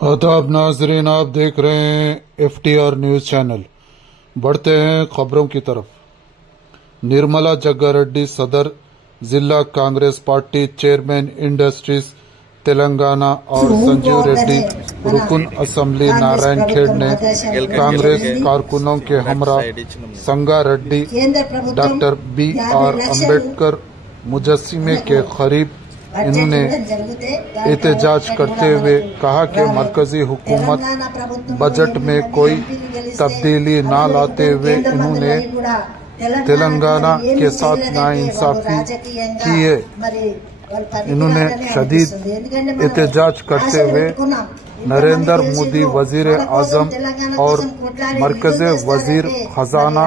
आदाब नाजरीन, आप देख रहे हैं FTR न्यूज चैनल। बढ़ते हैं खबरों की तरफ। निर्मला जग्गारेड्डी सदर जिला Congress party chairman industries Telangana और संजीव रेड्डी रुकन असेंबली नारायणखेड़ ने कांग्रेस कारकुनों के हमरा संगारेड्डी डॉक्टर BR अम्बेडकर मुजस्सिमे के करीब इन्होंने एहतजाज करते हुए कहा कि मरकजी हुकूमत बजट में कोई तब्दीली न लाते हुए इन्होंने तेलंगाना के साथ नाइंसाफी की है। इन्होंने शदीद एहतजाज करते हुए नरेंद्र मोदी वजीर आजम और मरकजी वजीर खजाना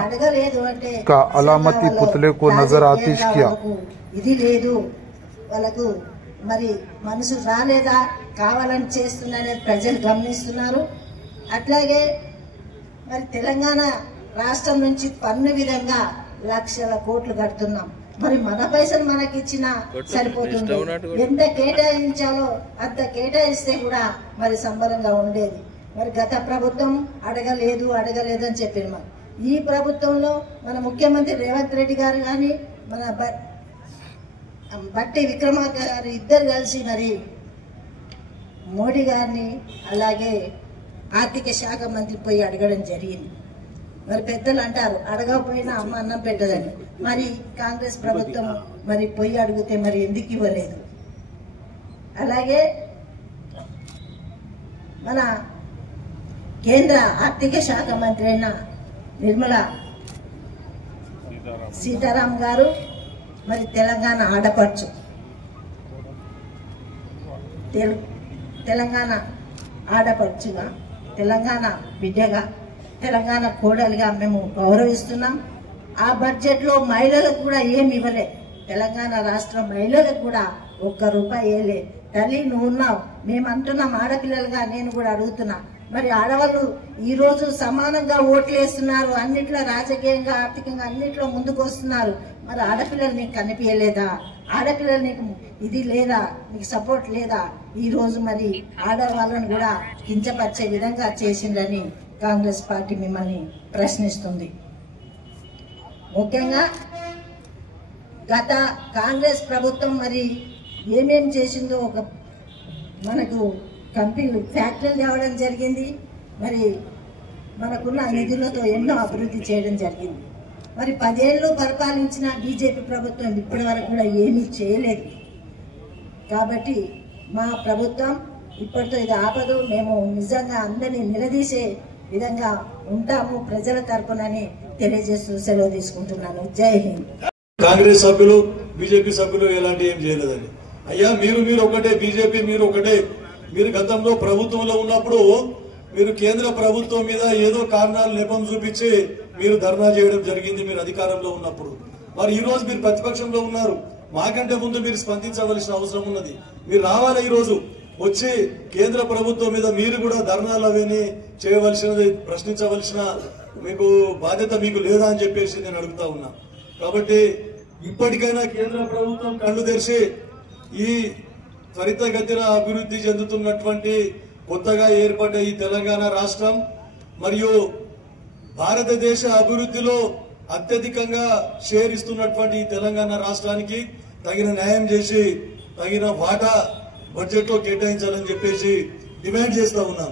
का अलामती पुतले को नजर आतिश किया। వాళ్ళకు మరి మనసు రాలేదా, కావాలని చేస్తున్నారని ప్రజలు గమనిస్తున్నారు. అట్లాగే మరి తెలంగాణ రాష్ట్రం నుంచి పన్ను విధంగా లక్షల కోట్లు కడుతున్నాం. మరి మన పైసలు మనకి ఇచ్చినా సరిపోతుంది. ఎంత కేటాయించాలో అంత కేటాయిస్తే కూడా మరి సంబరంగా ఉండేది. మరి గత ప్రభుత్వం అడగలేదు అని చెప్పింది. ఈ ప్రభుత్వంలో మన ముఖ్యమంత్రి రేవంత్ రెడ్డి గారు కానీ మన బట్టి విక్రమార్క గారు ఇద్దరు కలిసి మరి మోడీ గారిని అలాగే ఆర్థిక శాఖ మంత్రి పోయి అడగడం జరిగింది. మరి పెద్దలు అంటారు అడగకపోయినా అమ్మ అన్నం పెట్టదని. మరి కాంగ్రెస్ ప్రభుత్వం మరి పోయి అడిగితే మరి ఎందుకు ఇవ్వలేదు? అలాగే మన కేంద్ర ఆర్థిక శాఖ మంత్రి అయిన నిర్మలా సీతారామన్ గారు మరి తెలంగాణ ఆడపడుచు, తెలంగాణ ఆడపడుచుగా, తెలంగాణ బిడ్డగా, తెలంగాణ కోడలిగా మేము గౌరవిస్తున్నాం. ఆ బడ్జెట్ లో మహిళలకు కూడా ఏమి ఇవ్వలే. తెలంగాణ రాష్ట్ర మహిళలకు కూడా ₹1 వేయలే. తల్లి నువ్వు ఉన్నావు, మేము అంటున్నాం ఆడపిల్లలుగా. నేను కూడా అడుగుతున్నా, మరి ఆడవాళ్ళు ఈ రోజు సమానంగా ఓట్లు వేస్తున్నారు, అన్నిట్లో రాజకీయంగా ఆర్థికంగా అన్నిట్లో ముందుకు వస్తున్నారు. మరి ఆడపిల్లలు నీకు కనిపించలేదా? ఆడపిల్లలు నీకు ఇది లేదా? నీకు సపోర్ట్ లేదా? ఈ రోజు మరి ఆడవాళ్ళను కూడా కించపరిచే విధంగా చేసిందని కాంగ్రెస్ పార్టీ మిమ్మల్ని ప్రశ్నిస్తుంది. ముఖ్యంగా గత కాంగ్రెస్ ప్రభుత్వం మరి ఏమేం చేసిందో మనకు కంపెనీలు ఫ్యాక్టరీలు తేవడం జరిగింది. మరి మనకున్న నిధులతో ఎన్నో అభివృద్ధి చేయడం జరిగింది. మరి 10 ఏళ్ళు పరిపాలించిన బీజేపీ ప్రభుత్వం ఇప్పటి వరకు కూడా ఏమీ చేయలేదు. కాబట్టి మా ప్రభుత్వం ఇప్పటితో ఇది ఆపదు. మేము నిజంగా అందరినీ నిలదీసే విధంగా ఉంటాము ప్రజల తరపునని తెలియజేస్తూ సెలవు తీసుకుంటున్నాను. జై హింద్. కాంగ్రెస్ సభ్యులు బీజేపీ సభ్యులు ఎలాంటి ఏం చేయలేదండి. అయ్యా మీరు ఒకటే, బీజేపీ మీరు ఒకటే. మీరు గతంలో ప్రభుత్వంలో ఉన్నప్పుడు మీరు కేంద్ర ప్రభుత్వం మీద ఏదో కారణాలు నెపం చూపించి మీరు ధర్నా చేయడం జరిగింది మీరు అధికారంలో ఉన్నప్పుడు. మరి ఈ రోజు మీరు ప్రతిపక్షంలో ఉన్నారు. మాకంటే ముందు మీరు స్పందించవలసిన అవసరం ఉన్నది. మీరు రావాలి, ఈ రోజు వచ్చి కేంద్ర ప్రభుత్వం మీద మీరు కూడా ధర్నాలు అవన్నీ చేయవలసినది, ప్రశ్నించవలసిన మీకు బాధ్యత మీకు లేదా అని చెప్పేసి నేను అడుగుతా ఉన్నా. కాబట్టి ఇప్పటికైనా కేంద్ర ప్రభుత్వం కళ్ళు తెరిచి ఈ త్వరితగతిన అభివృద్ధి చెందుతున్నటువంటి కొత్తగా ఏర్పడ్డ ఈ తెలంగాణ రాష్ట్రం మరియు భారతదేశ అభివృద్ధిలో అత్యధికంగా షేర్ ఇస్తున్నటువంటి ఈ తెలంగాణ రాష్ట్రానికి తగిన న్యాయం చేసి తగిన వాటా బడ్జెట్ లో కేటాయించాలని చెప్పేసి డిమాండ్ చేస్తా ఉన్నాం.